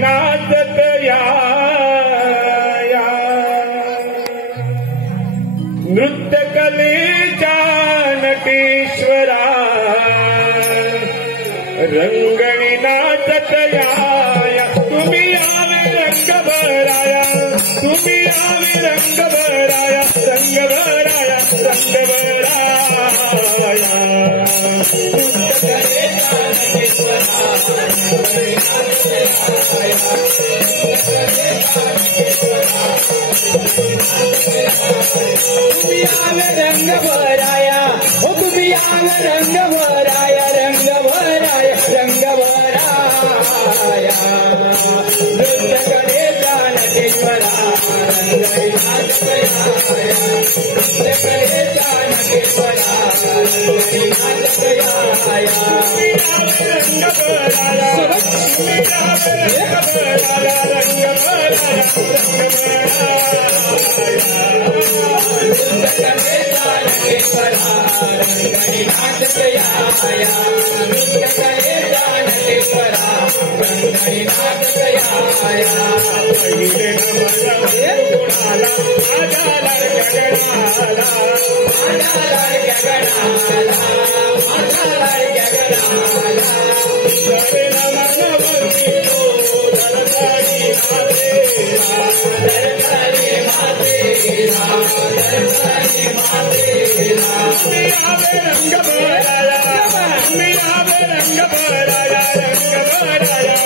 नाचत या नृत्य कलेच्या नटेश्वरा रंगणी नाचत या तुम्ही आवे रंग भराया तुम्ही आवे रंग भराया रंग भराया रंग भराया तुम्ही आवे रंग भराया हो तुम्ही आवे रंग भराया रंग भराया रंग भराया नृत्य कलेचा नटेश्वरा रंगणी नाचत या नृत्य कलेचा नटेश्वरा रंगणी नाचत या रंग भराया तुम्ही आवे रंग भराया रंग भराया रंग रंगणी नाचत या नृत्य कलेचा नटेश्वरा रंगणी नाचत या पहिले कोणाला आजाला गगनाला रंग भराया तुम्ही आवे रंग भराया रंग भराया रंग भराया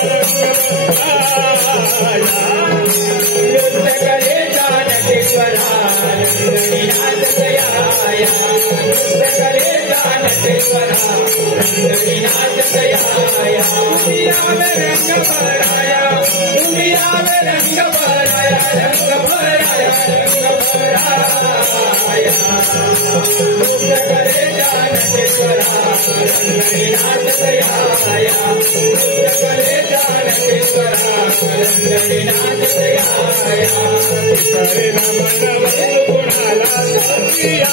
नृत्य कलेचा नटेश्वरा रंगणी नाचत या नृत्य कलेचा नटेश्वरा रंगणी नाचत या तुम्ही आवे रंग भराया तुम्ही आवे रंग भराया रंग भराया रंग भराया नृत्य कलेचा नटेश्वरा रंगणी नाचत या नृत्य कलेचा नटेश्वरा रंगणी नाचत या कोणाला साथिया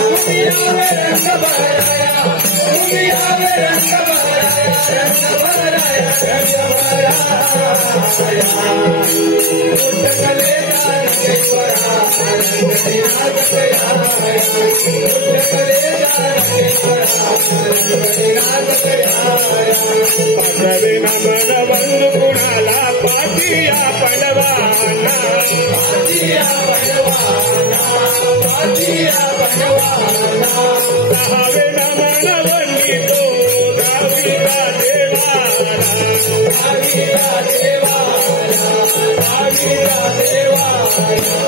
तुम्ही आवे रंग भराया तुम्ही आवे रंग भराया रंग भराया रंग भराया बंधू कुणाला पाठिया पडवाना हवे नमन वंदितो गाविका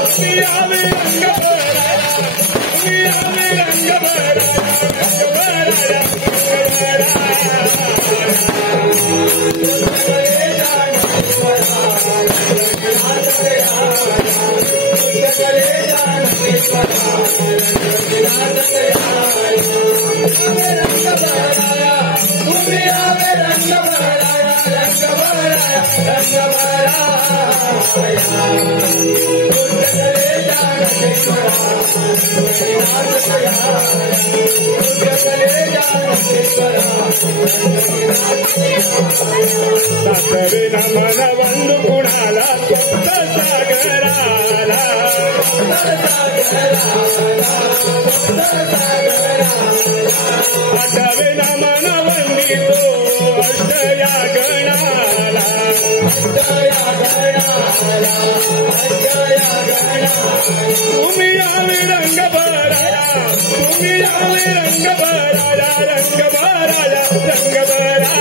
तुम्ही आवे रंग भराया तुम्ही आवे रंग भराया रंग भराया साखरे नमन बंधू कुणाला सागराला आठवे नमन वंदितो अष्टया गणाला तुम्ही आवे रंग भराया तुम्ही आवे रंग भराया रंग भराया रंग भराया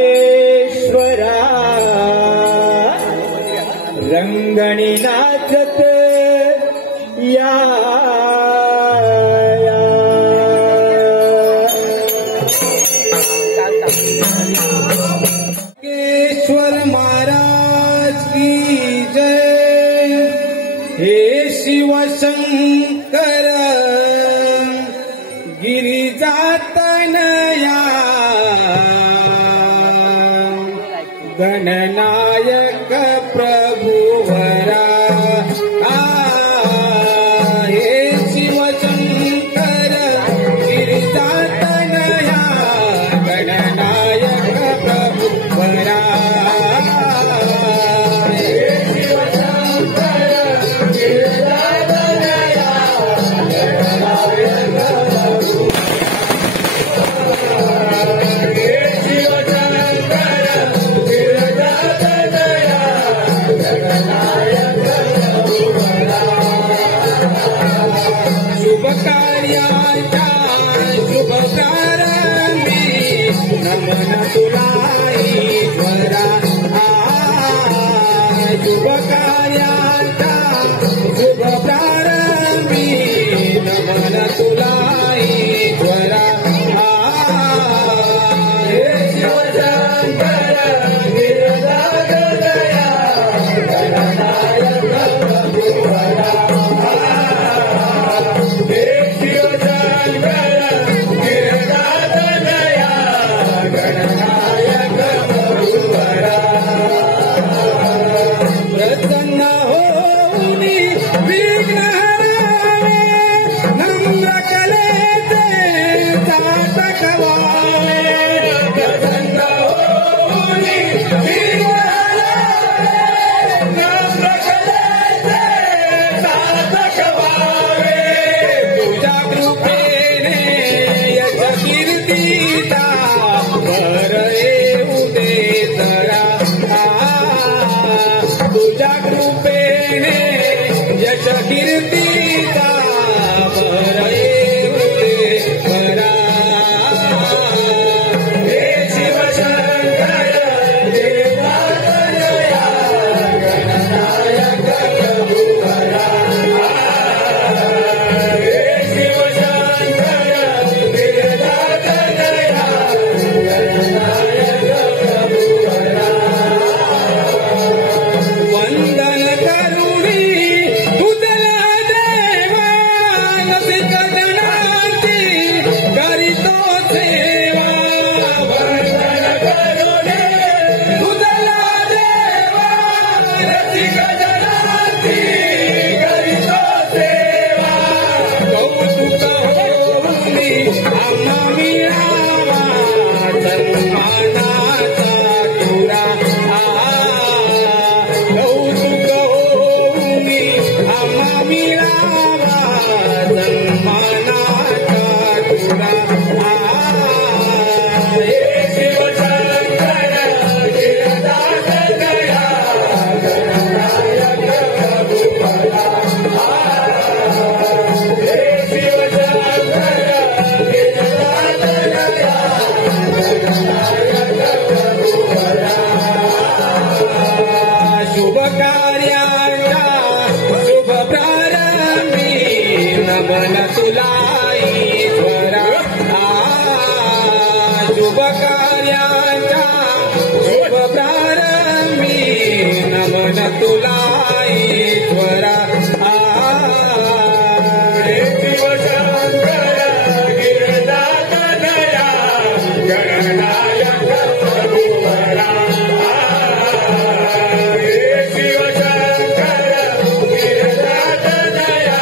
नटेश्वरा रंगणी नाचत या हे शिवशंकर गिरिजातनया गणनायक प्रभुवरा हे शिवशंकर गिरिजातनया गणनायक प्रभुवरा शुभ कार्याचा शुभ प्रारंभी नमन तुला ईश्वरा शुभ कार्याचा शुभ प्रारंभी नमन तुला ईश्वरा हे शिवशंकर गिरिजातनया गणनायक प्रभुवरा प्रसन्न होऊनी विघ्नहरावे नम्र कलेचे ताटक व्हावे प्रसन्न होऊनी विघ्नहरावे नम्र कलेचे ताटक व्हावे तुझ्या कृपेने यश कीर्तीचा भर येऊ दे जरा तुझ्या कृपेने यश कीर्तीचा भर येऊ दे जरा हे शिवशंकर गिरिजातनया गणनायक प्रभुवरा हे शिवशंकर गिरिजातनया गणनायक प्रभुवरा वंदन करुणी तुझला देवा रसिक जनाची करीतो सेवा वंदन करुणी तुझला देवा रसिक जनाची करीतो सेवा कौतुक होऊनी आम्हा मिळावा सन्मानाचा तुरा कौतुक होऊनी आम्हा मिळावा सन्मानाचा तुरा हे शिवशंकर गिरिजातनया गणनायक प्रभुवरा हे शिवशंकर गिरिजातनया गणनायक प्रभुवरा शुभ कार्याचा शुभ प्रारंभी नमन तुला ईश्वरा शुभ कार्याचा शुभ प्रारंभी नमन तुला ईश्वरा हे शिवशंकर गिरिजातनया गणनायक प्रभुवरा हे शिवशंकर गिरिजातनया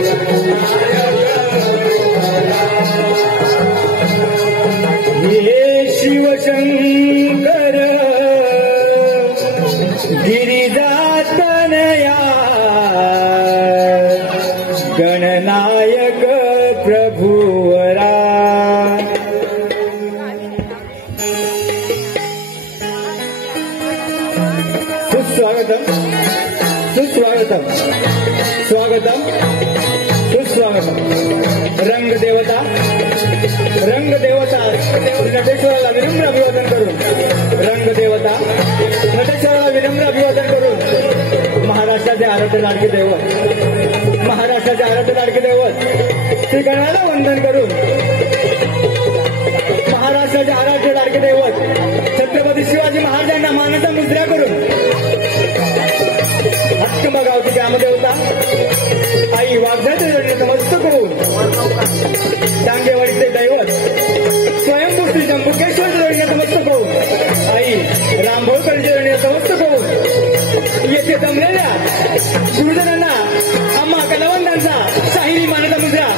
गणनायक प्रभुवरा हे शिवशंकर गिरिजातनया गणनायक प्रभुवरा सुस्वागतम सुस्वागतम स्वागतम सुस्वागतम रंगदेवता नटेश्वराला विनम्र अभिवादन करून रंगदेवता नटेश्वराला विनम्र अभिवादन करून महाराष्ट्राचे आराध्य लाडके दैवत श्री गणाला वंदन करून महाराष्ट्राचे आराध्य लाडके दैवत छत्रपती शिवाजी महाराजांना मानाचा मुजरा करून हक्क बघावतो गावाची ग्रामदेवता आई वाघ्याच्या चरणी नमस्कार करून डांगेवाडीचे दैवत स्वयंभू श्री जंबुकेश्वर चरणी नमस्कार करून आई रामभोळकरच्या चरणी नमस्कार करून येथे जमलेल्या गुरुजनांना आम्हा कलावंतांचा शाहिरी मानाचा मुद्रा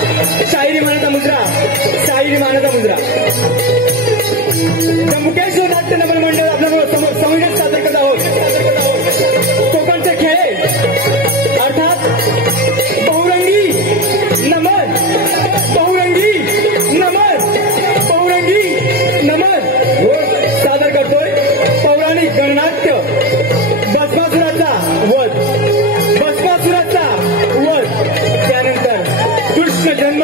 जंबुकेश्वर नाट्य नमन मंडळ आपल्या संविधान सादर करत आहोत. कोकणचे खेळ अर्थात बहुरंगी नमन सादर करतोय. पौराणिक गणनाट्य भस्मासुराचा वध त्यानंतर कृष्ण जन्म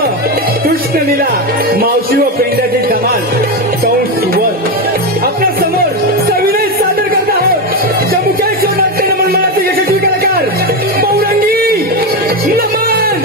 कृष्ण लीला मावशी व पेंड्याची धमाल कंस वध आपल्या समोर सविनय सादर करत आहोत. जंबुकेश्वर नाट्य नमन मंडळाचे यशस्वी कलाकार बहुरंगी नमन.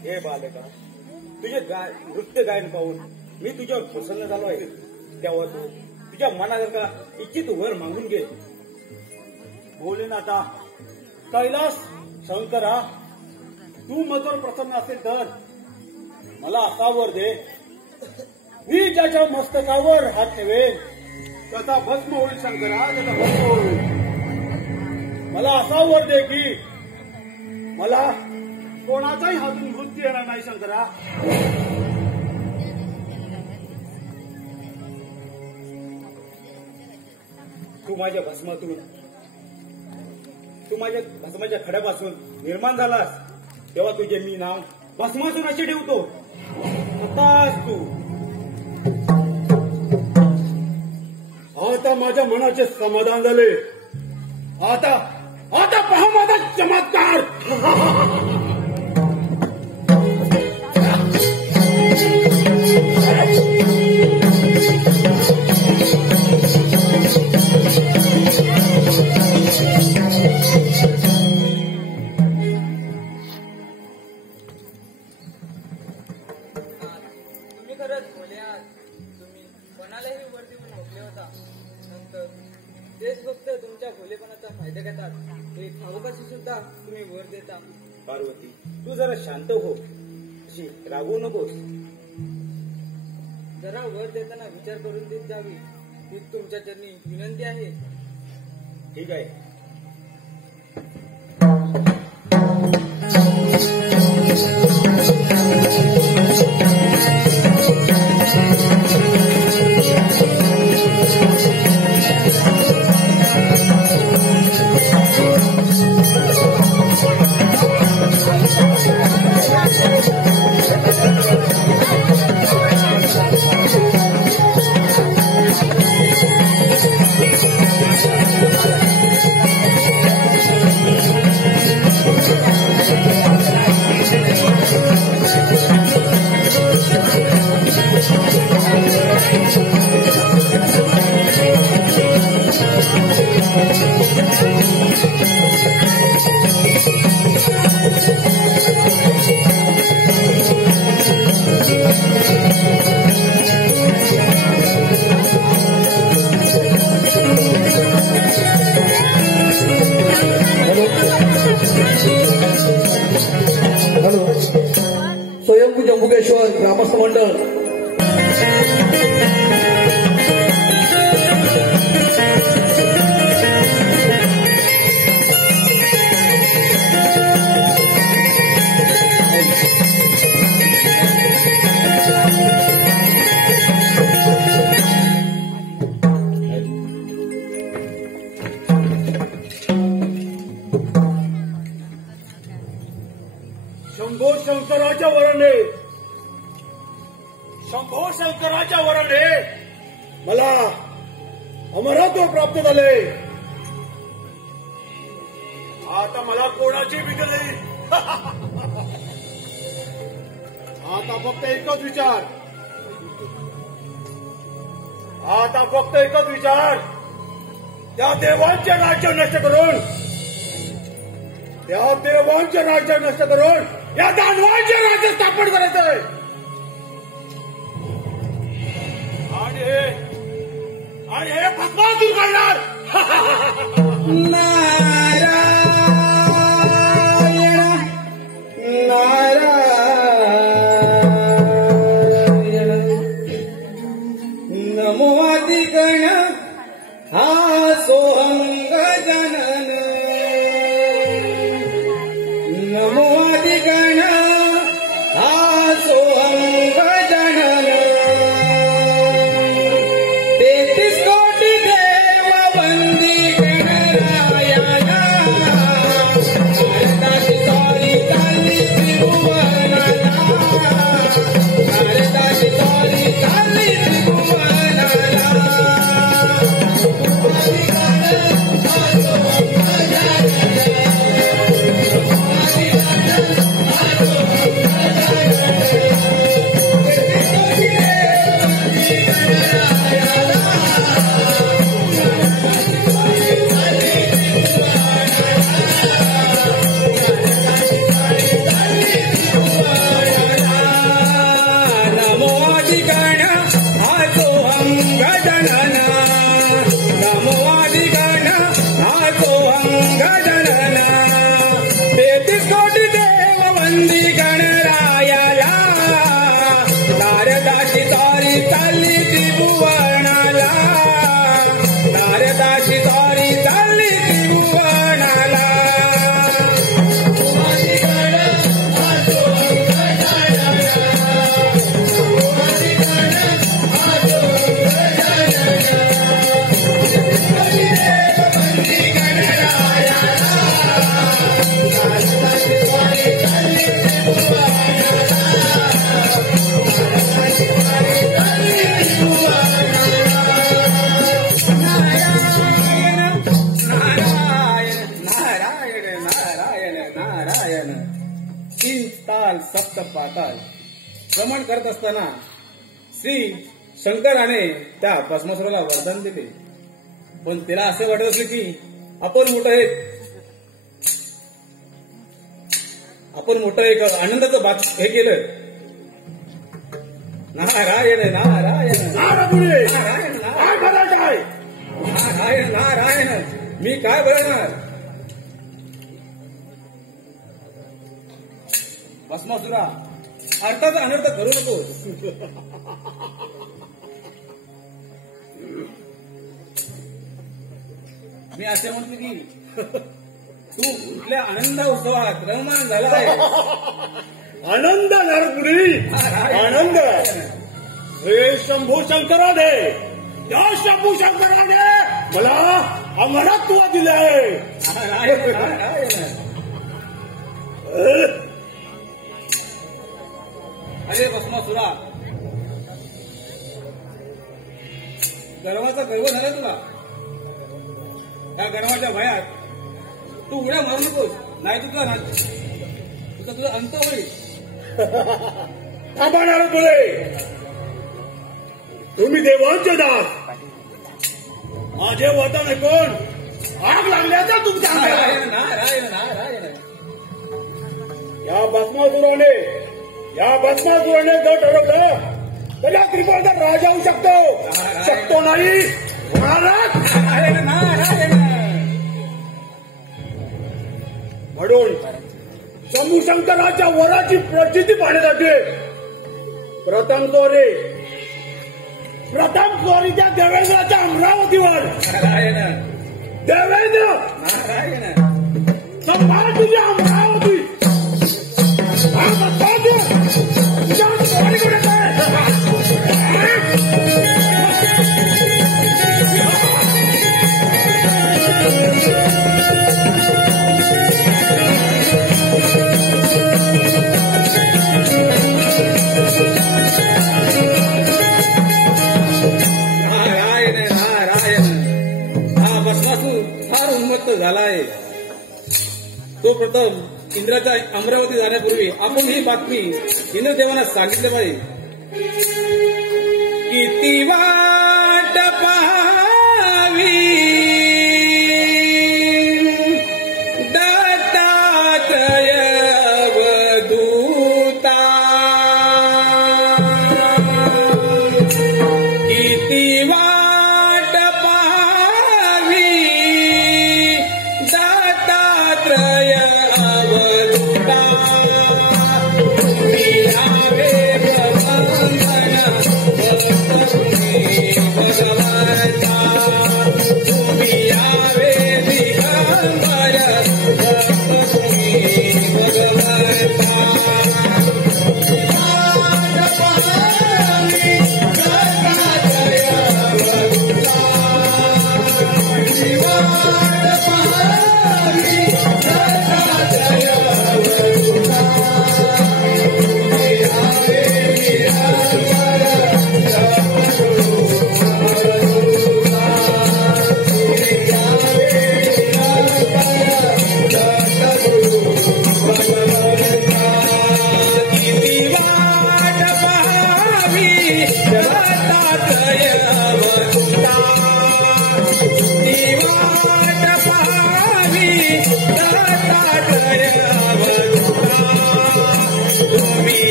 हे बालका, तुझे नृत्य गायन पाहून मी तुझ्यावर प्रसन्न झालो आहे. तेव्हा तू तुझ्या मनासारखा इच्छित वर मागून घे. भोलेनाथा, कैलास शंकरा, तू माझ्यावर प्रसन्न असेल तर मला असा वर दे. मी ज्याच्या मस्तकावर हात ठेवेन त्याचा भस्म होईल. शंकरा, त्याचा भस्म होईल. मला असा वर दे की मला कोणाचाही हातून मृत्यू येणार नाही. शंकरा, तू माझ्या भस्माच्या खड्यापासून निर्माण झालास तेव्हा तुझे मी नाव भस्मासून असे ठेवतो. आताच तू आता माझ्या मनाचे समाधान झाले. आता पहा माझा चमत्कार. खरंच भोले आहात. तुम्ही कोणालाही वर देऊन मोकले होता. नंतर तेच फक्त तुमच्या भोलेपणाचा फायदा घेतात. ते ठाऊकाशी सुद्धा तुम्ही वर देता. पार्वती, तू जरा शांत हो. अशी रागवू नकोस. जरा वर देताना विचार करून देत जावी ही तुमच्या चरणी विनंती आहे. ठीक आहे. स्वयंभू जंबुकेश्वर ग्रामस्थ मंडळ शंभो शंकराच्या वरणे शंभो शंकराच्या वरणे मला अमरत्व प्राप्त झाले. आता मला कोणाची भीती नाही. आता फक्त एकच विचार त्या देवांचे राज्य नष्ट करून या दानवांचे राज्य स्थापन करायचंय. आणि हे भस्मासूर करणार. नारायण नारायण नमोऽधिगण हा सोहं गजानन नमोऽधिगण हा सोहं गजानन 33 कोटी देव वंदी गणरायाला भारताची तोरी चालली त्रिभुवनाला भारताची तोरी चालली त्रिभुवनाला भ्रमण करत असताना श्री शंकराने त्या भस्मासुराला वरदान दिले. पण तिला असे वाटत असले की आपण मोठं एक आनंदाचं हे केलं. नारायण नारायण नारायण नारायण नारायण मी काय बोलणार. भस्मासुरा अर्थाचा अनर्थ करू नको. मी असे म्हणतो की तू कुठल्या आनंद उत्सवात रममान झाला आहे. आनंद नारपुरी आनंद. हे शंभू शंकराने त्या शंभू शंकराने मला अमरत्व दिलंय. अरे भस्मासुरा गर्वाचा गर्व झाला तुला. त्या गर्वाच्या भयात तू उड्या मारू नकोस. नाही तुझा अंत होईल. थांबणार तुले. तुम्ही देवांचे दास. माझे वतन ऐकून आग लागल्याचा तुमच्या नारायण नारायण नारायण. या भस्मासुराने जर ठरवलं तर या त्रिपुराचा राजा होऊ शकतो नाही होणारच. म्हणून शंभूशंकराच्या वराची प्रचिती पाहण्यासाठी प्रथम चोरी त्या देवेंद्राच्या अमरावतीवर. देवेंद्र संभाळ तुझी अमरावती. फार उन्मत्त झाला आहे. तो प्रथम इंद्राच्या अमरावती जाण्यापूर्वी आपण ही बातमी इंद्रदेवांना सांगितले पाहिजे. किती वाट पाहावी दत्तात्रय अवधूता. किती वाट पाहावी दत्तात्रय अवधूता. मिळावे प्रबंधन भगवान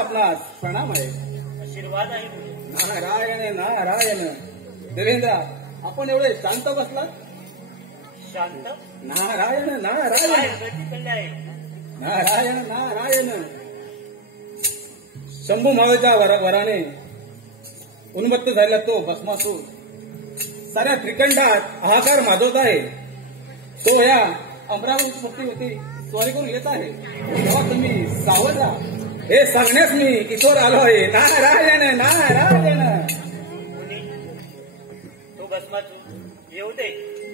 आपणास प्रणाम आहे. आशीर्वाद आहे तुझे. नारायण नारायण. देवेंद्र, आपण एवढे शांत बसलात? शांत नारायण काय नारायण. गतिकंड आहे. नारायण नारायण. शंभू मावेच्या वराने उन्मत्त झालेला तो भस्मासूर साऱ्या त्रिकंडात हाहाकार माजवत आहे. तो या अमरावती होती स्वारी करून येत आहे. तेव्हा तुम्ही सावध राहा हे सांगण्यास मी ईश्वर आलो आहे. नारायण नारायण. मुनी, तो भस्माचू येऊ दे,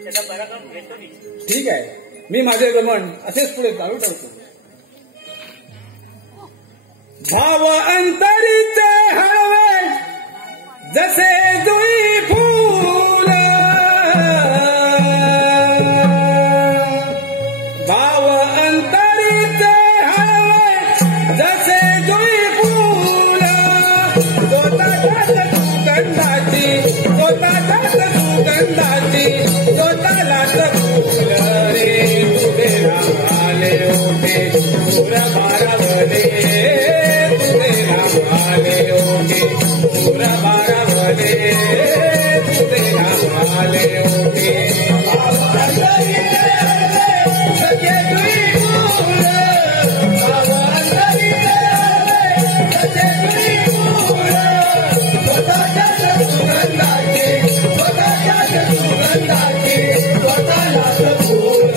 त्याचा पराक्रम घेतो मी. ठीक आहे, मी माझे गमन असेच पुढे चालू ठेवतो. भाव अंतरीचे हळवे जसे जुई फूल. भाव अंतरीचे हळवे जसे जुई फूल. स्वतःच्याच सुगंधाची स्वतःलाच फूल रे. तुझे रागाले ओटे सुर बारावले. तुझे रागाले ओटे सुर बारावले. तुझे रागाले ओटे सखे तुई फूल. सखे तुई फूल. स्वतःच्याच सुगंधाची स्वतःलाच फूल.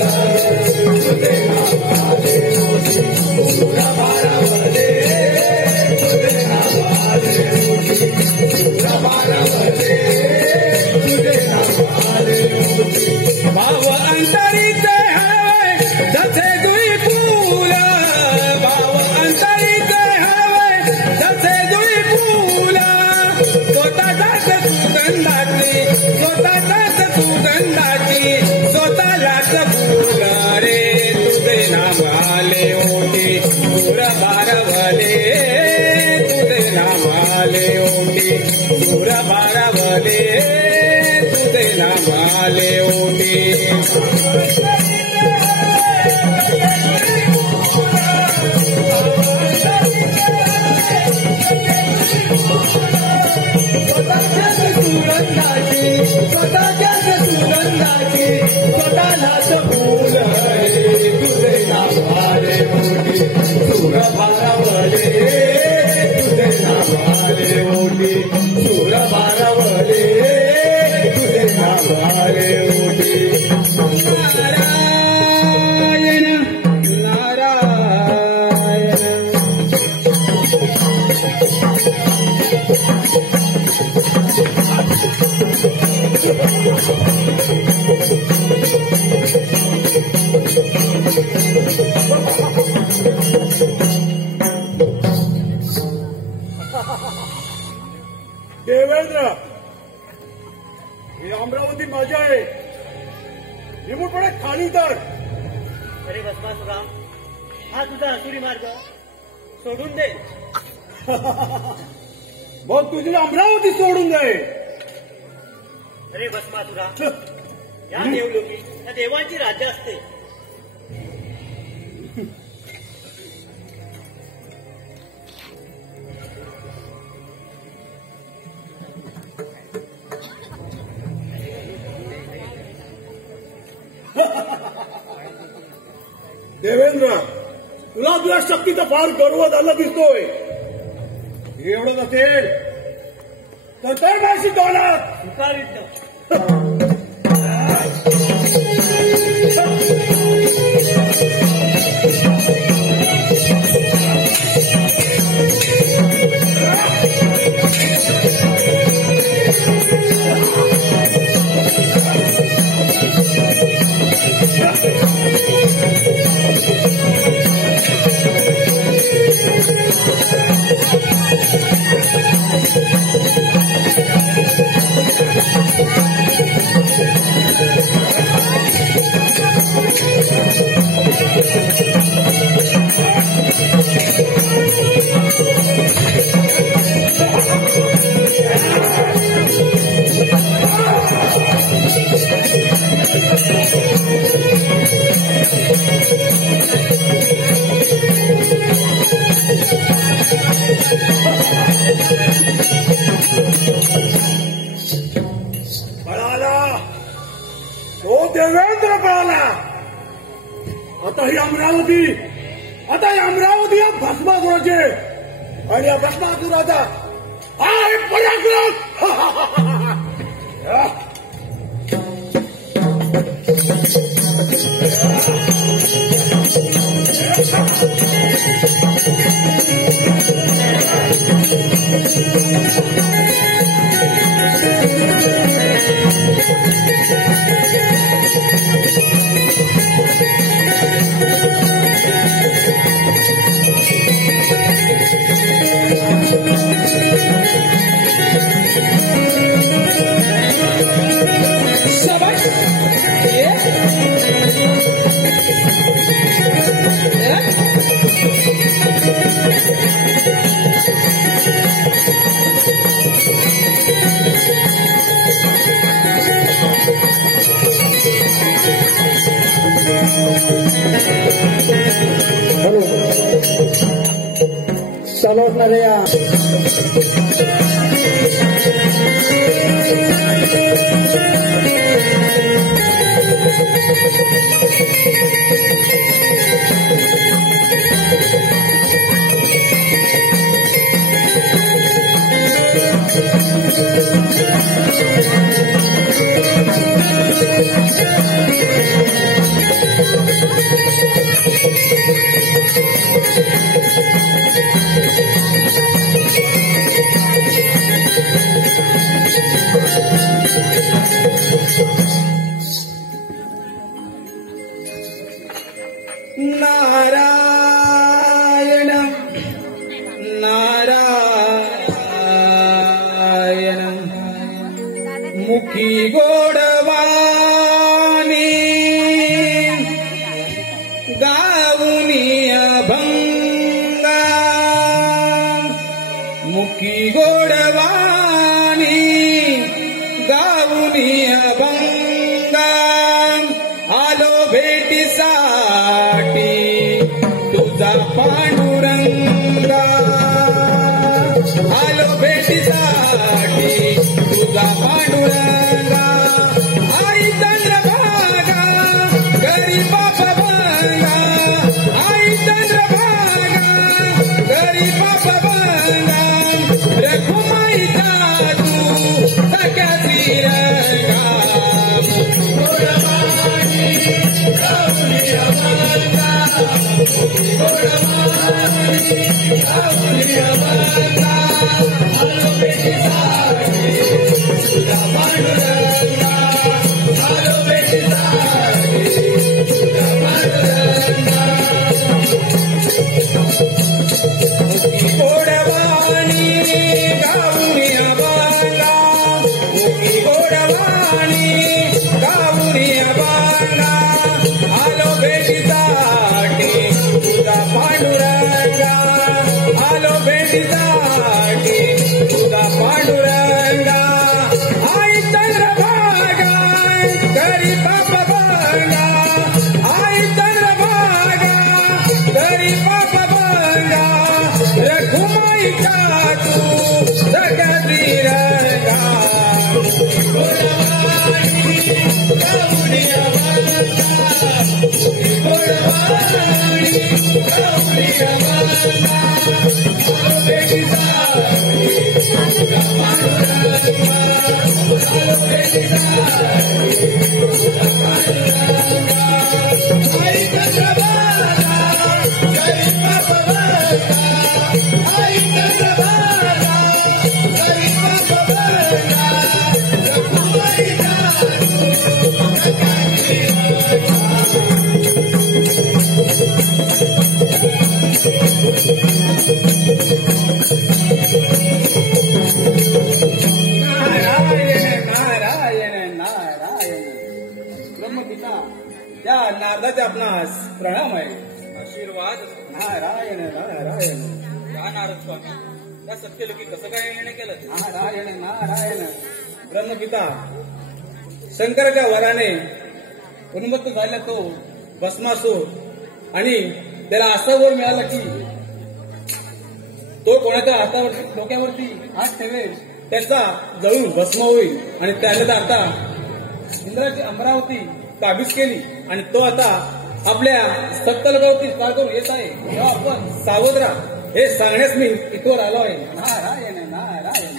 तुझे रागाले ओटे सुर बारावले. तुझे रागाले ओटे सुर बारावले. तुझे रागाले ओटे. भाव अंतरीचे हवे जसे जुई फूल. भाव अंतरीचे हवे जसे जुई फूल. स्वतःच्याच सुगंधाची स्वतःलाच फूल रे. तुझे नाम आले ओटी सुर बारावले. तुझे नाम आले ओटी सुर बारावले. तुझे नाम आले ओटी. स्वतःच्याच सुगंधाची स्वतःलाच फूल रे. तुझे नाम आले ओटी सुर बारावले. तुझे नाम आले ओटी सुर बारावले. तुझे नाम आले ओटी. नारायण नारायण. देवेंद्र, ही अमरावती माझी आहे. निमूटपणे खाली उतर. अरे भस्मासुरा, हा तुझा असुरी मार्ग सोडून दे. मग तुझी अमरावती सोडून दे. अरे भस्मासुरा, या देवलोकी त्या देवांची राज्य असते. देवेंद्र, तुला तुझ्या शक्तीचा फार गर्व झाला दिसतोय. एवढं नसेल तर नाशिक गावात स्वीकारित. Thank you. अमरावती. आता ही अमरावती या भस्मासुराची आहे. आणि या भस्मासुराचा हा एक पराक्रम. चालू असणाऱ्या या नारायण नारायण मुखी गोडवाणी गाऊनी अभंगा मुखी गोडवाणी गाऊनी अभंगा आलो भेटीसाठी तुझा पांडुरंगा आलो भेटीसाठी तुझा पांडुरंगा आई चंद्रभागा घरी बाप बंगा आई चंद्रभागा घरी बाप बंगा रघुमाईचा तू सगळ्याची रंगा त्या नारदाचे आपणास प्रणाम आहे. आशीर्वाद. नारायण नारायण. या नारद स्वामी त्या सत्यलोकी कसं काय निर्णय केलं? नारायण नारायण. ब्रह्मपिता शंकराच्या वराने उन्मत्त झाला तो भस्मासूर आणि त्याला असं वर मिळालं की तो कोणाच्या हातावरती डोक्यावरती हात ठेवेल त्याचा जळून भस्म होईल आणि त्याला आता इंद्राची अमरावती काबीज केली आणि तो आता आपल्या सत्तलगावती करून येत आहे तेव्हा आपण सावध राहा हे सांगण्यास मी इथवर आलो आहे. नारायण नारायण.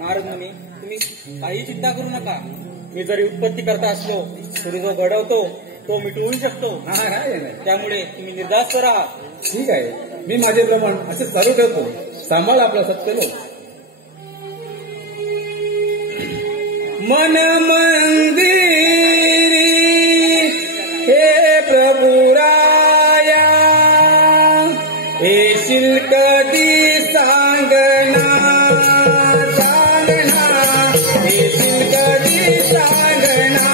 नारद मुनी, तुम्ही काही चिंता करू नका. मी जरी उत्पत्ती करता असलो तरी जो घडवतो तो मिटवू शकतो. नारायण. त्यामुळे तुम्ही निर्धास्त राहा. ठीक आहे, मी माझे प्रमाण असे चालू ठेवतो. सांभाळ आपला सत्यलोक. मन मंदिरी हे प्रभुराया येशील कधी सांगना सांगना येशील कधी सांगना.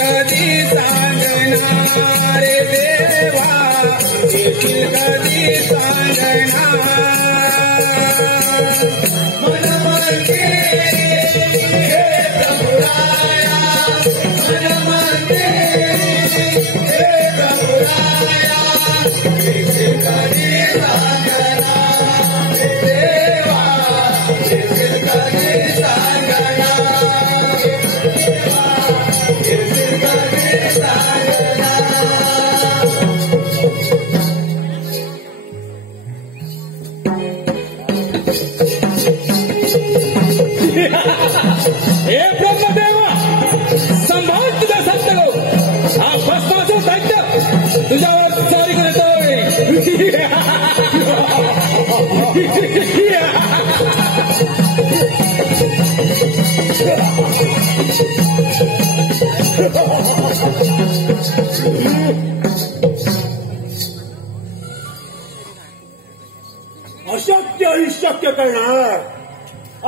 कधी सांगणार रे देवा कधी सांगणार. मन मंदिरी हे प्रभुराया मन मंदिरी हे प्रभुराया कधी सांगणार रे देवा कधी सांगणार. हे ब्रह्मदेवा, संभाळ तुझा सत्तलोक. हा भस्मासूर दैत्य तुझ्यावर स्वारी करतोय. अशक्य ही शक्य करणार,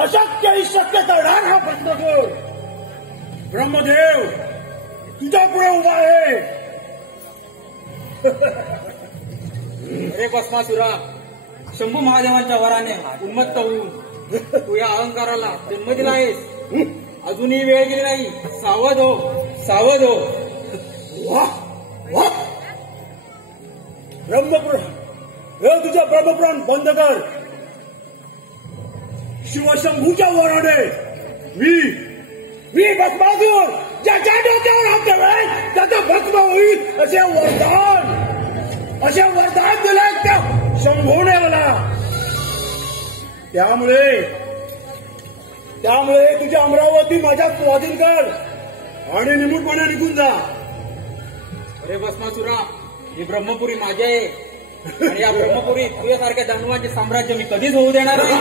अशक्य ही शक्य करणार हा भस्मासूर. ब्रह्मदेव तुझ्या पुढे उभा आहे. अरे भस्मासुरा, शंभू महादेवांच्या वराने उन्मत्त होऊन तू या अहंकाराला जन्म दिला आहेस. अजूनही वेळ गेली नाही. सावध हो, सावध हो. वाह वाह. ब्रह्मपुराण हे तुझं ब्रह्मपुराण बंद कर. शिवशंभूच्या वराने मी भस्मासूर ज्याच्या डोक्यावर हात ठेवेल त्याचा भस्म होईल असे वरदान दिलंय त्या शंभूने मला. त्यामुळे तुझी अमरावती माझ्या स्वाधीन कर आणि निमूटपणे निघून जा. अरे भस्मासुरा, ही ब्रह्मपुरी माझी आहे आणि या ब्रह्मपुरीत तुझ्यासारख्या दानवांचे साम्राज्य मी कधीच होऊ देणार नाही.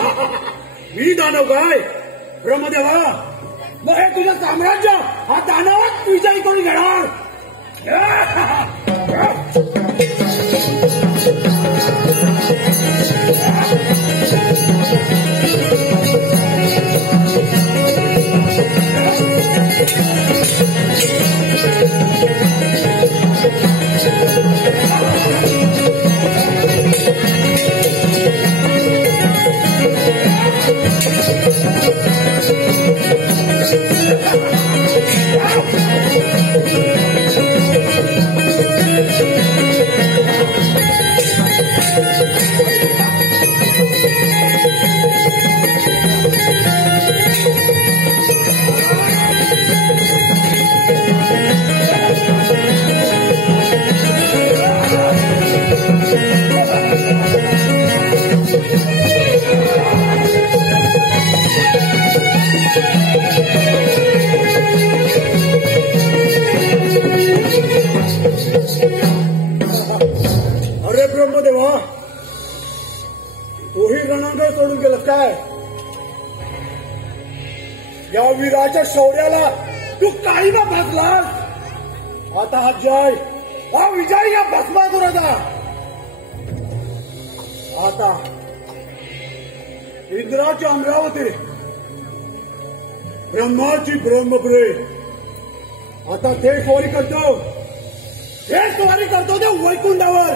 मी दानव काय ब्रह्मदेवा? मग हे तुझं साम्राज्य हा दानवात विजयी करून घेणार. काय या वीराच्या शौर्याला तू काही ना भासलास. आता हा जय हा विजय या भस्मासुराचा. आता इंद्राची अमरावती ब्रह्माची ब्रह्मपुरी आता ते स्वारी करतो ते वैकुंठावर.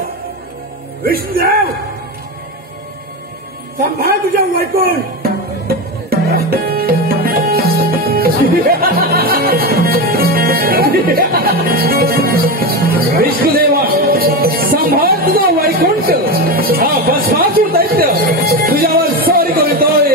विष्णुदेव सांभाळ तुझ्या वैकुंठ. विष्णुदेवा सांभाळ तुझा वैकुंठ. हा भस्मासूर दैत्य तुझ्यावर स्वारी करतोय.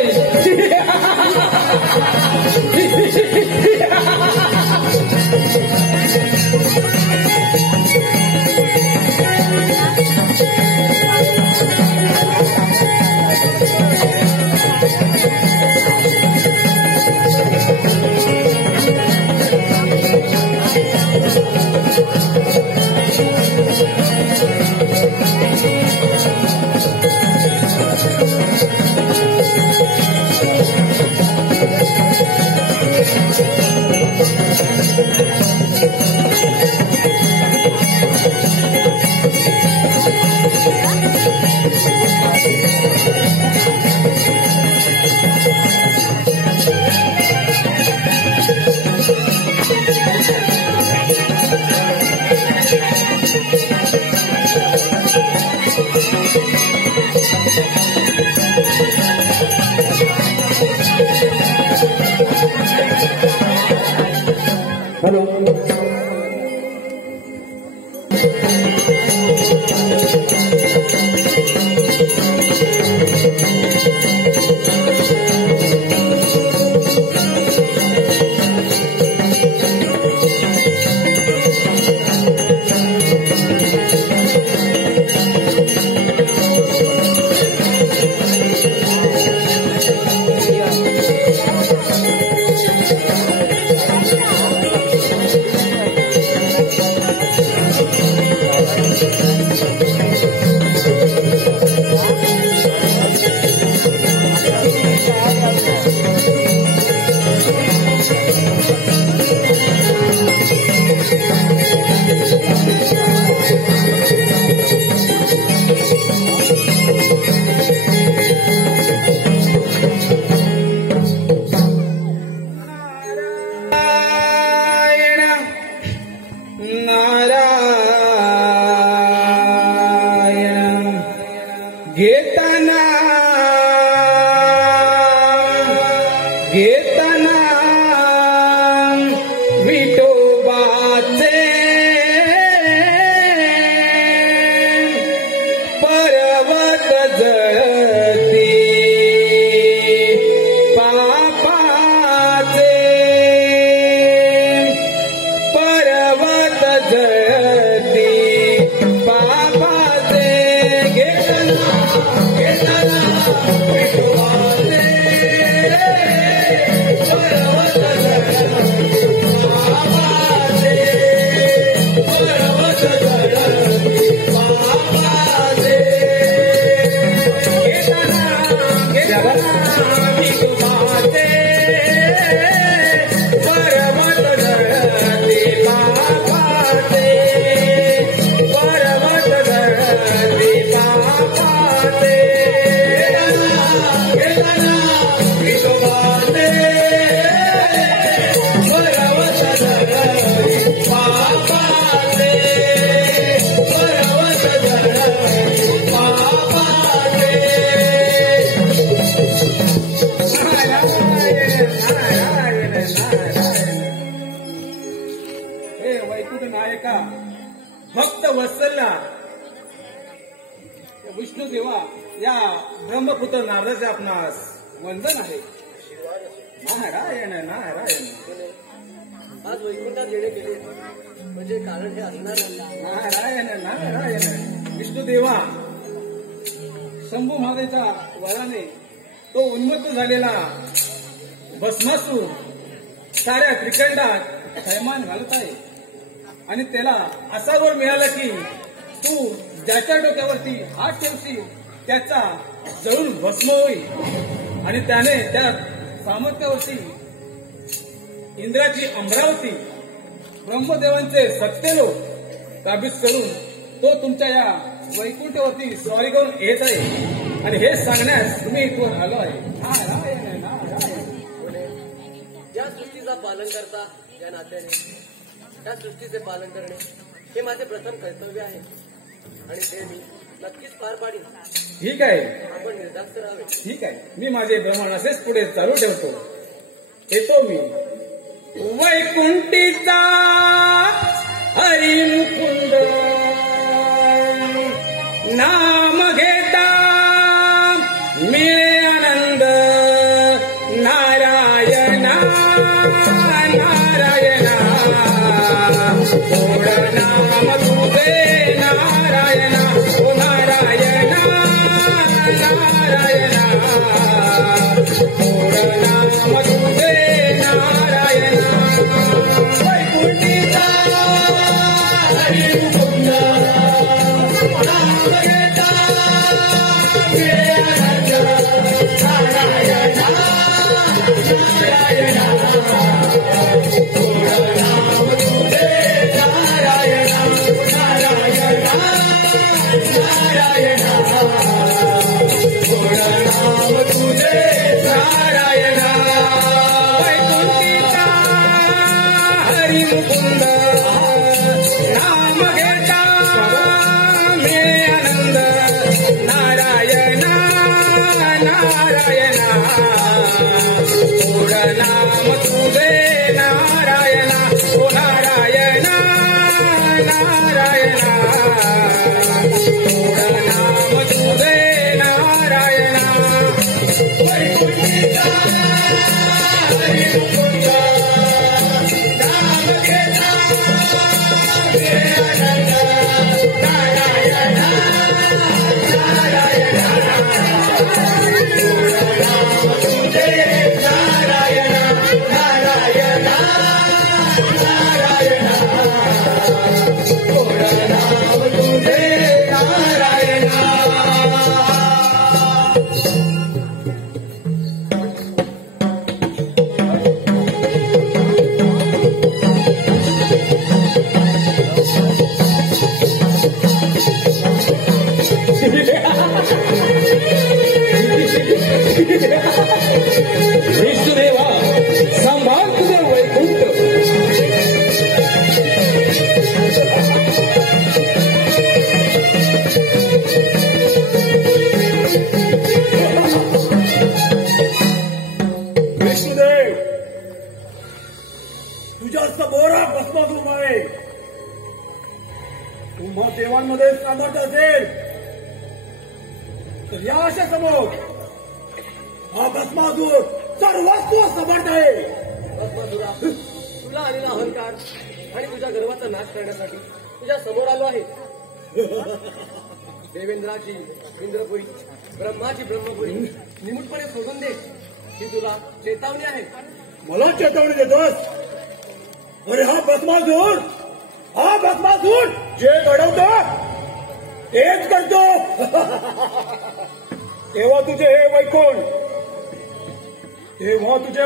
हॅलो. घेताना विठोबाचे पर्वत जळती पापाचे पर्वत जळती पापाचे घेताना विठोबाचे भक्त वत्सला विष्णुदेवा या ब्रह्मपुत्र नारदाचे आपणास वंदन आहे. नारायण नारायण. आज वैकुंठात येणे केले म्हणजे कारण हे असणार. नारायण नारायण. विष्णुदेवा शंभू महादेवाच्या वराने तो उन्मत्त झालेला भस्मासूर साऱ्या त्रिकंडात थैमान घालत आहे आणि त्याला असा वर मिळाला की तू ज्याच्या डोक्यावरती हात ठेवशील त्याचा जळून भस्म होईल आणि त्याने त्या सामर्थ्यावरती इंद्राची अमरावती ब्रह्मदेवांचे सत्यलोक काबीज करून तो तुमच्या या वैकुंठावरती स्वारी करून येत आहे आणि हे सांगण्यास तुम्ही इथवर आलो आहे. नारायण नारायण. ज्या सृष्टीचा पालन करता या नात्याने त्या सृष्टीचे पालन करणे हे माझे प्रथम कर्तव्य आहे आणि ते मी नक्कीच पार पाडीन. ठीक आहे, आपण निर्धास्त राहावे. ठीक आहे. मी माझे भ्रमण असेच पुढे चालू ठेवतो. येतो मी. वैकुंठीचा हरी मुकुंद नाम घेता मिळे आनंद. नारायणा नारायणा गोड नाम तुझे नारायणा. ओ नारायणा नारायणा गोड नाम तुझे नारायणा. वैकुंठीचा हरी मुकुंद नाम घेता मिळे आनंद. नारायणा नारायणा गोड नाम तुझे नारायणा. नारायणा नारायणा गोड नाम तुझे नारायणा. वैकुंठीचा हरी मुकुंद नाम घेता मिळे आनंद. नारायणा नारायणा गोड नाम तुझे नारायणा. ओ नारायणा नारायणा गोड नाम तुझे नारायणा. वैकुंठीचा हरी मुकुंद नाम घेता मिळे आनंद. नारायणा नारायणा गोड नाम तुझे नारायणा. नारायणा नारायणा गोड नाम तुझे नारायणा. विष्णुदेवा सांभाळ तुझे वैकुंठ. विष्णुदेव, तुझ्या समोरा भस्मासूर आहे. तुम्हा देवांमध्ये सामर्थ्य असेल तर या अशा समोर हा भस्मासूर सर्वस्व समर्थ आहे. भस्मासुरा, तुला आलेला अहंकार आणि तुझ्या गर्वाचा नाश करण्यासाठी तुझ्या समोर आलो आहे. देवेंद्राची इंद्रपुरी, ब्रह्माची ब्रह्मपुरी निमूटपणे सोडून दे ही तुला चेतावणी आहे. मला चेतावणी देतोस? अरे हा भस्मासूर जे घडवतो तेच करतो. तेव्हा तुझे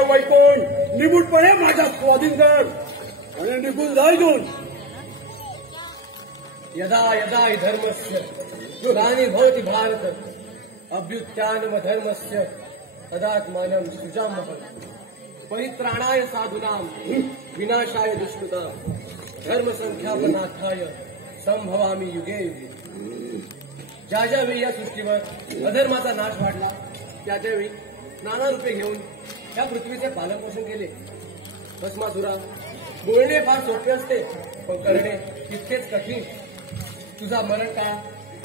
वैकुंठ निमूटपणे माझ्या स्वाधीन कर आणि निघून जा इथून. यदा यदा हि धर्मस्य ग्लानिर्भवति भारत अभ्युत्थानम धर्मस्य तदात्मानं सृजाम्यहम्. परित्राणाय साधूनां विनाशाय दुष्कृतां धर्मसंख्यापनार्थाय संभवामि युगे युगे. ज्या ज्यावेळी या सृष्टीवर अधर्माचा नाश वाढला त्या त्यावेळी नाना रूपे घेऊन या पृथ्वीचे पालनपोषण केले. भस्मासुरा, बोलणे फार सोपे असते पण करणे तितकेच कठीण. तुझा मरणकाळ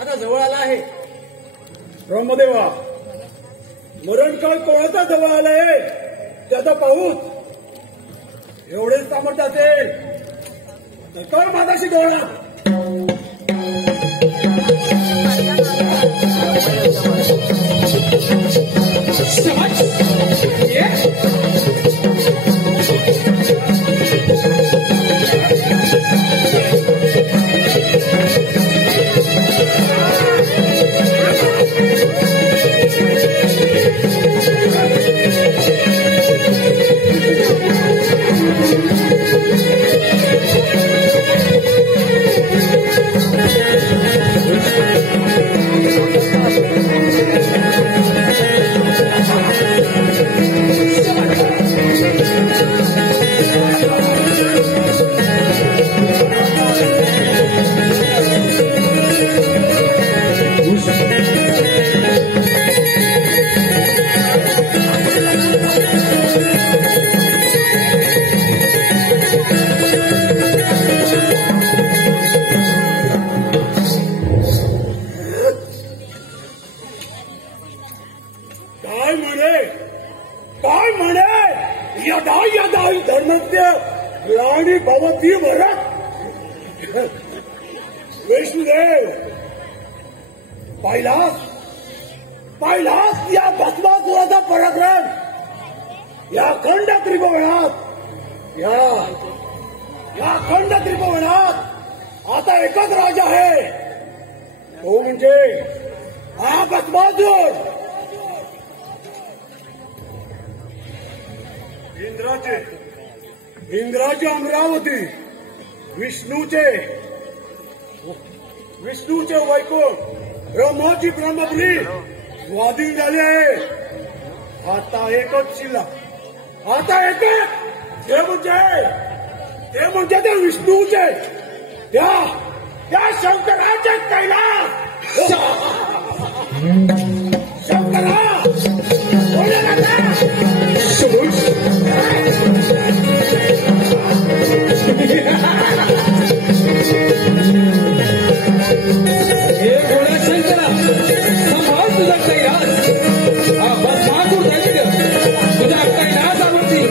आता जवळ आला आहे. ब्रह्मदेवा, मरणकाळ कोणाचा जवळ आलाय त्याचा पाहूच. एवढे सामर्थ्य असेल तर कर माझाशी डोळा. विष्णुदेव, पाहिलास या भस्मासुराचा पराक्रम. या अखंड त्रिभुवनात या अखंड त्रिभुवनात आता एकच राजा आहे, तो म्हणजे हा भस्मासुर. इंद्राचे अमरावती, विष्णूचे वैकुंठ, ब्रह्माची ब्रह्मपुरी स्वाधीन झाली आहे. आता एकच शिल्लक, आता एकच ते म्हणजे ते विष्णूचे त्या शंकराचे कैलास. शंकरा बोले ना. हे भोळ्या शंकरा, सांभाळ तुझा कैलास. हा भस्मासूर दैत्य तुझ्या कैलासावरती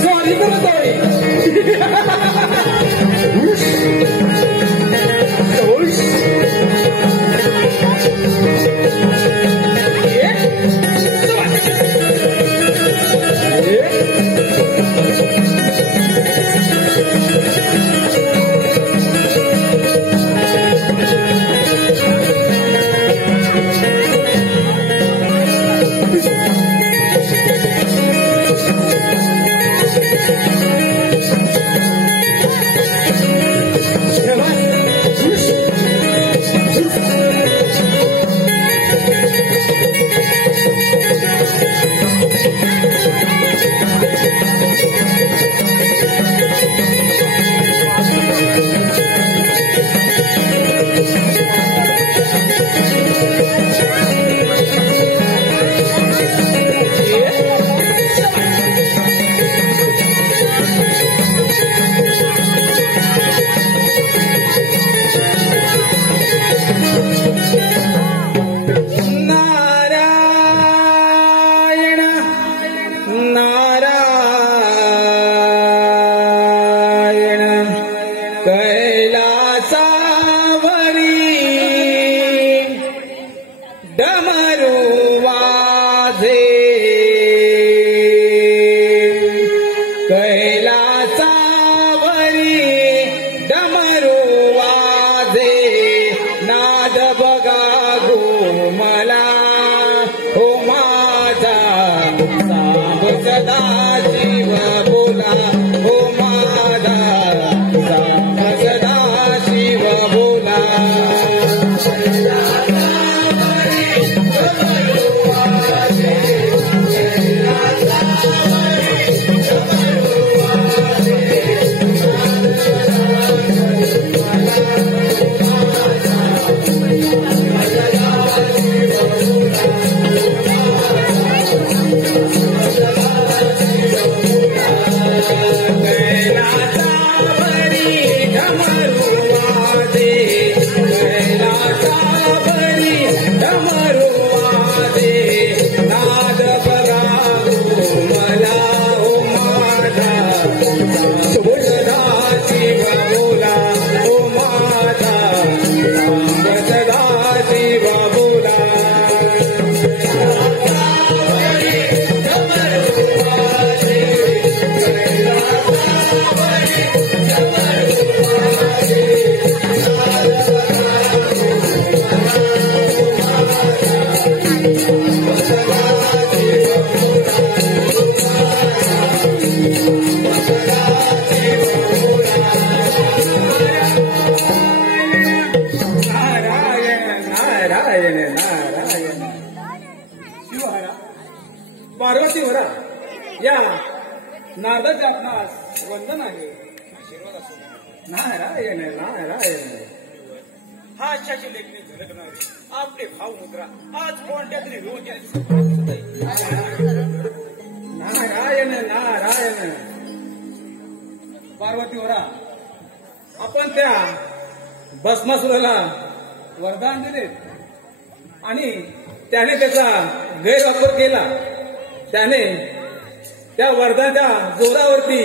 स्वारी करत आहे. पार्वतीवरा या नारदाच्या आपणास वंदन आहे. नारायण नारायण. हा शशिलेखने झलकणारे आपले भाव मुद्रा आज कोणत्या तरी रोज नारायण नारायण. पार्वतीवरा आपण त्या भस्मासुराला वरदान दिले आणि त्याने त्याचा गैरवापर केला. त्याने त्या वरदानाच्या जोरावरती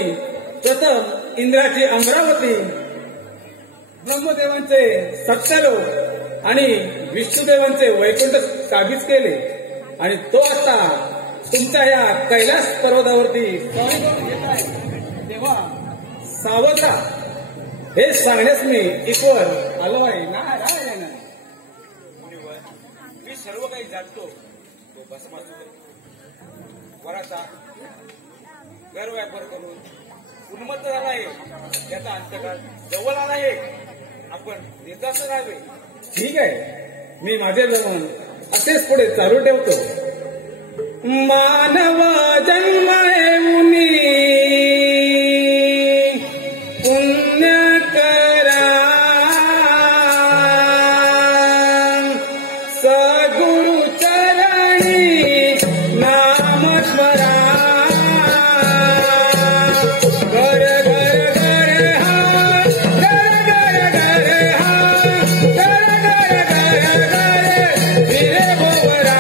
प्रथम इंद्राची अमरावती ब्रह्मदेवांचे सत्यलोक आणि विष्णुदेवांचे वैकुंठ काबीज केले आणि तो आता तुमच्या या कैलास पर्वतावरती स्वारी करून घेत आहे. तेव्हा सावध राहा हे सांगण्यास मी ईश्वर आलो आहे. नारायण. मी सर्व काही जाणतो. तो भस्मासुर वराचा गैरव्यापार करून उन्मत्त झाला आहे. त्याचा अंतकाळ जवळ आला आहे. आपण निर्धास्त राहावे. ठीक आहे, मी माझे लग्न असेच पुढे चालू ठेवतो. मानव जन्म येऊनी पुण्य करा, सद्गुरु चरणी नाम स्मरा. घर घर घर हा, घर घर घर हा, घर घर घर घर फिरे गोवरा.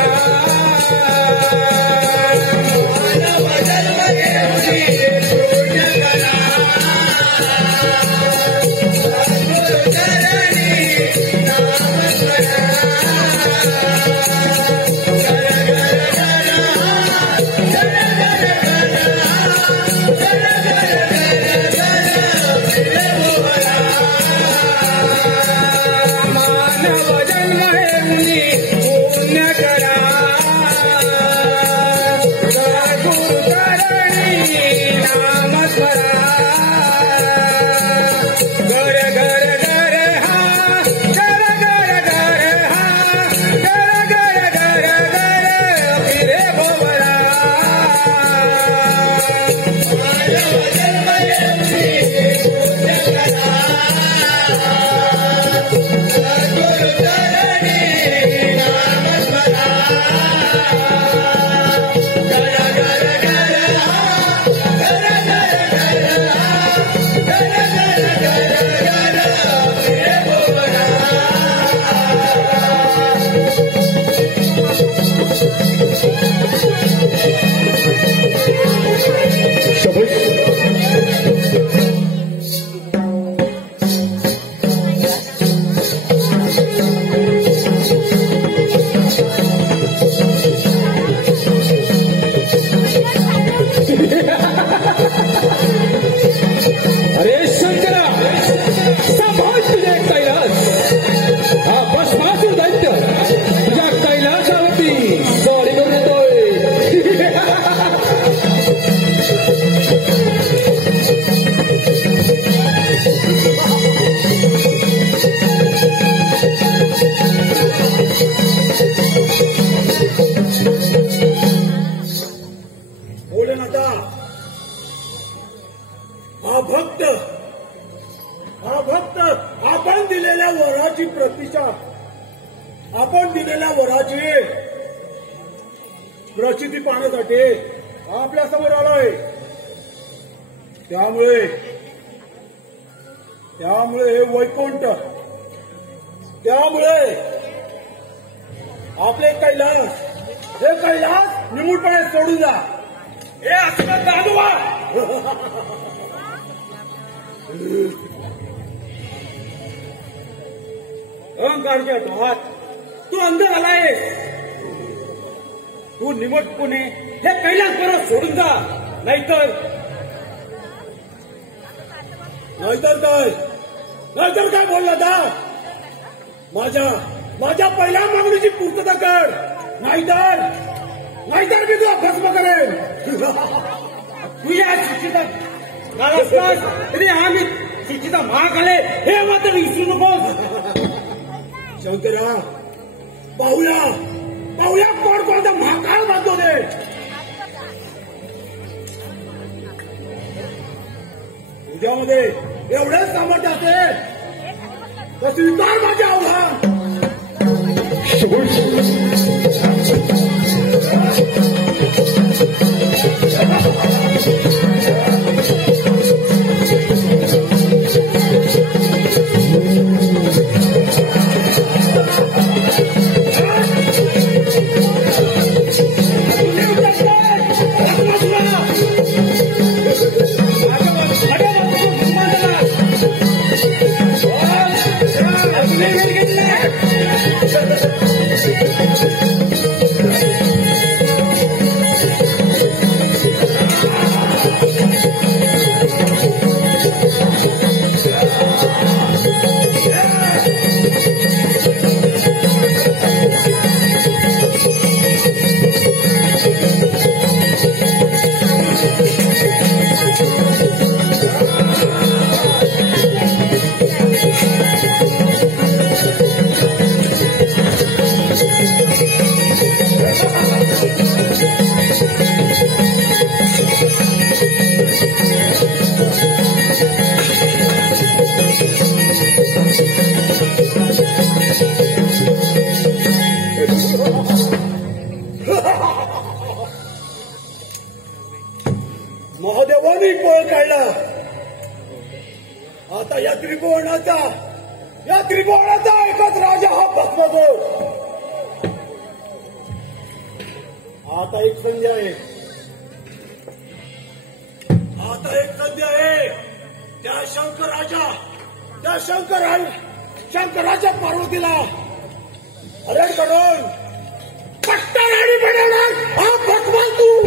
हा भक्त आपण दिलेल्या वराची प्रतिष्ठा, आपण दिलेल्या वराची प्रचिती पाहण्यासाठी आपल्या समोर आलोय. त्यामुळे हे वैकुंठ, त्यामुळे आपले कैलास, हे कैलास निमूटपणे सोडून जा. हे असं दादुवा अहंकारच्या डोहात तू अंध झालायस. तू निमूटपणे हे कैलास परत सोडून जा, नाहीतर काय बोलला दा. माझ्या पहिल्या मागणीची पूर्तता कर, नाहीतर मी तुला भस्म करेन. तुझ्या शिक्षिता तरी आम्ही शिक्षिता महाग आले हे मात्र विसरू नकोस. शंकरा, पाहुया कोणता महाकाळ बांधतो दे. तुझ्यामध्ये एवढेच सामर्थ्य असेल तर स्वीकार माझे आव्हान. Oh! या त्रिभुवनाचा एकच राजा हा भस्मासूर. आता एक संधी आहे, आता एक संधी आहे. त्या शंकराच्या पार्वतीला हरण करून पट्टाराणी बनवणार हा भस्मासूर.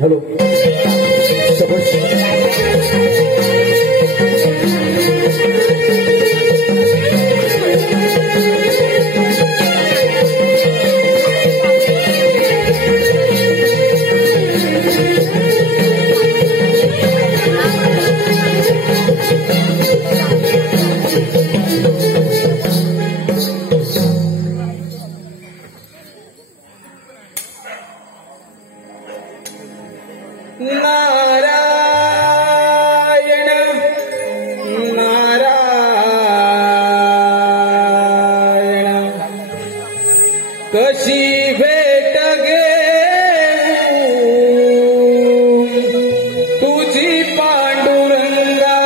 हॅलो कशी भेट घेऊ तुझी पांडुरंगा,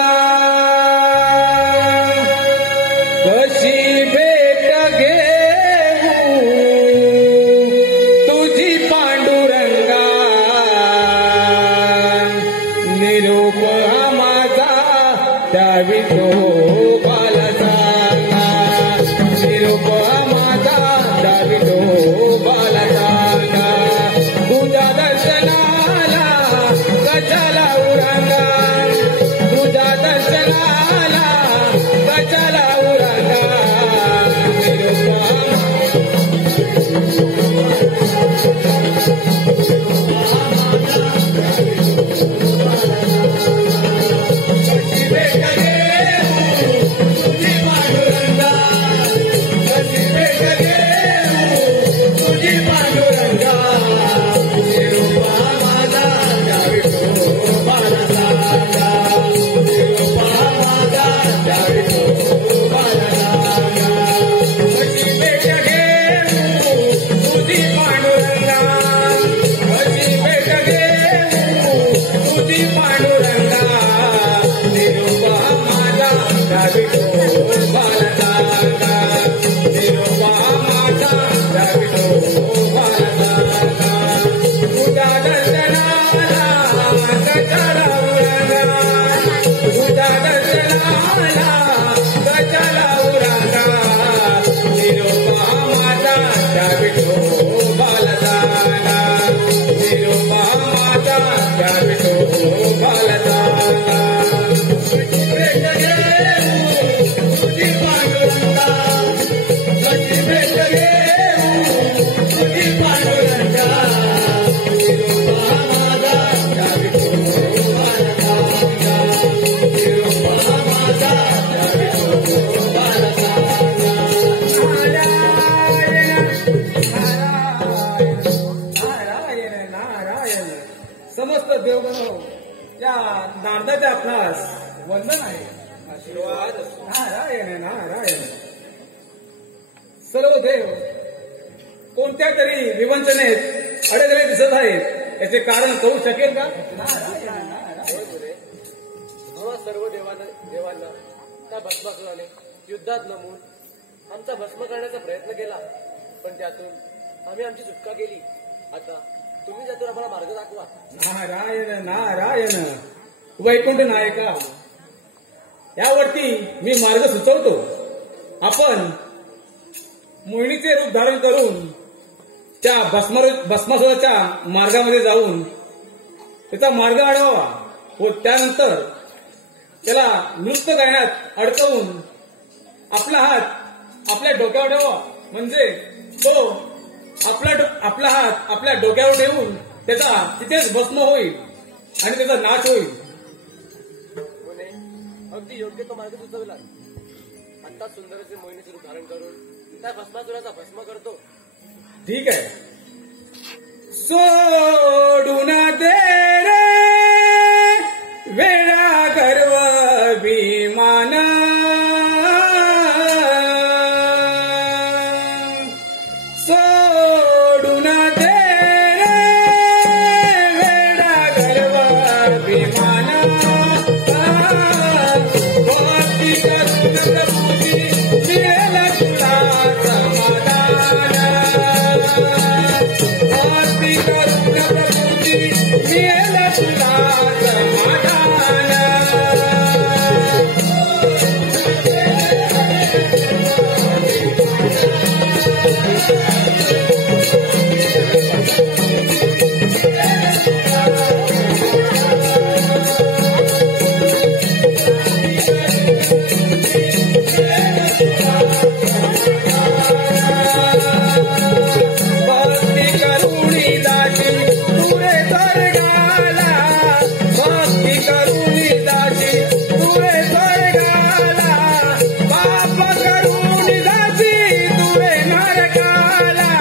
कशी भेट घेऊ तुझी पांडुरंगा, निरोप हा माझा द्यावी तो बालचा, निरोप हा माझा द्यावी तो बालचा. तुझ्या दर्शनाला कशाला उरांगा, तुझ्या दर्शनाला कशाला उरांगा, समस्त देवगण या नारदाच्या आपणास वंदन आहे. आशीर्वाद. नारायण नारायण. सर्व देव कोणत्या तरी विवंचनेत अडकले दिसत आहेत, याचे कारण कळू शकेल का? आम्हा सर्व देवांना त्या भस्मासुराने युद्धात नमून आमचा भस्म करण्याचा प्रयत्न केला, पण त्यातून आम्ही आमची सुटका केली. आता तुम्ही त्यातून आम्हाला मार्ग दाखवा. नारायण नारायण. वैकुंठ नायका, यावरती मी मार्ग सुचवतो. आपण मोहिनीचे रूप धारण करून त्या भस्मासुराच्या मार्गामध्ये जाऊन त्याचा मार्ग अडवावा व त्यानंतर त्याला नृत्य गायनात अडकवून आपला हात आपल्या डोक्यावर ठेवा, म्हणजे तो आपला हात आपल्या डोक्यावर ठेवून त्याचा तिथेच भस्म होईल आणि त्याचा नाश होईल. म्हणे अगदी योग्य तो मार्ग सुचवला. आता सुंदर असे मोहिनीचे रूप धारण करून त्या भस्मासुराचा भस्म करतो. ठीक आहे. सोडून दे रे वेडा गर्व अभिमान, सोडून दे रे वेडा गर्व अभिमान, भक्ती करून प्रभूची मिळेल तुला समाधान, भक्ती करून प्रभूची मिळेल तुला समाधान. भक्ती करुणी दासी तुरे स्वर्गाला, भक्ती करुणी दासी तुरे स्वर्गाला, पाप करुणी दासी तुरे नरकाला,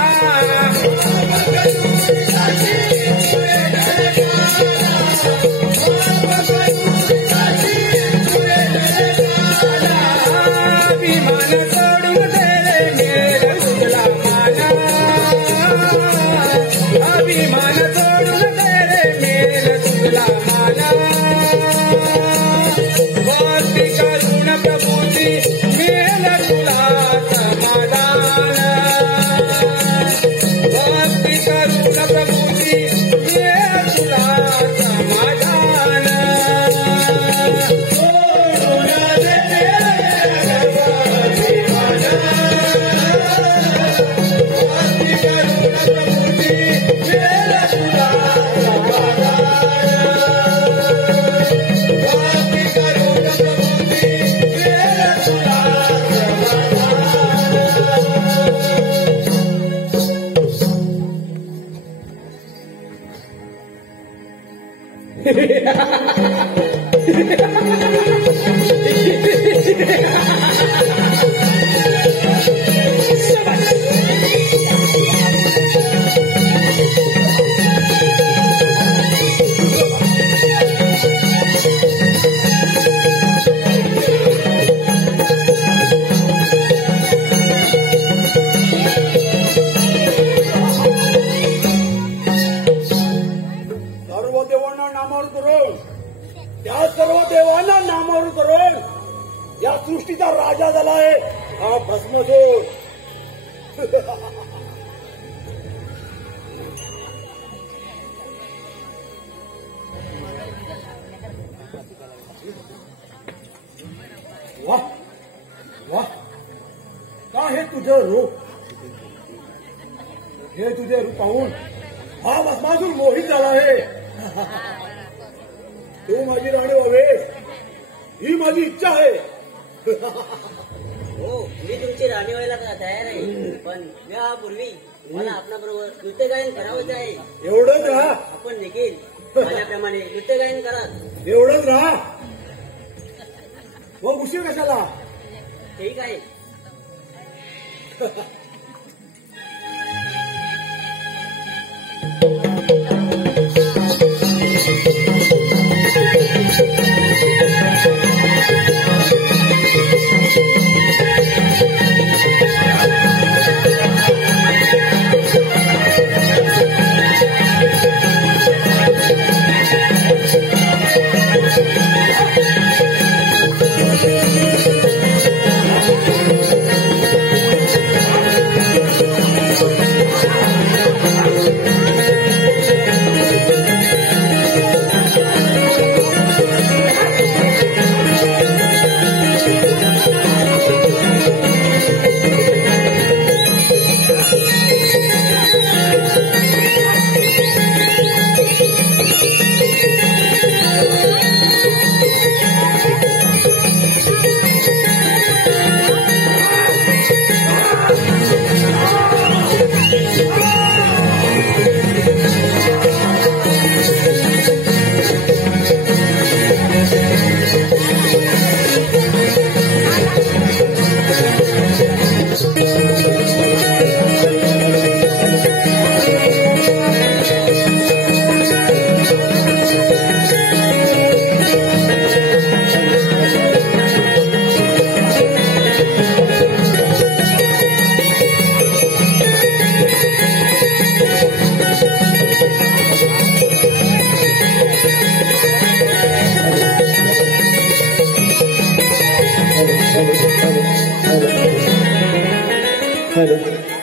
अभिमान सोडून दे मेरे तुला माना, अभिमान सोडून दे मेरे तुला माना, भक्ती करून प्रभूची मिळेल तुला समाधान, भक्ती करून प्रभूची मिळेल तुला समाधान. सोडून दे भक्ती करून प्रभूची मिळेल तुला समाधान, भक्ती करून प्रभूची मिळेल तुला सर्व देवांना नामावरून करून, त्या सर्व देवांना नामावरून करून या सृष्टीचा राजा झालाय हा भस्मसूर. वाह वाह, का हे तुझं रूप, हे तुझे रूप पाहून हा भस्मासूर मोहित झाला आहे. तू माझी राणी व्हावेस ही माझी इच्छा आहे. हो, मी तुमची राणी व्हायला तयार आहे, पण यापूर्वी मला आपल्याबरोबर नृत्य गायन करावंच आहे. एवढंच राहा, आपण देखील माझ्याप्रमाणे नृत्य गायन करा. एवढंच राहा, मग उशीर कशाला. ठीक आहे. हॅलो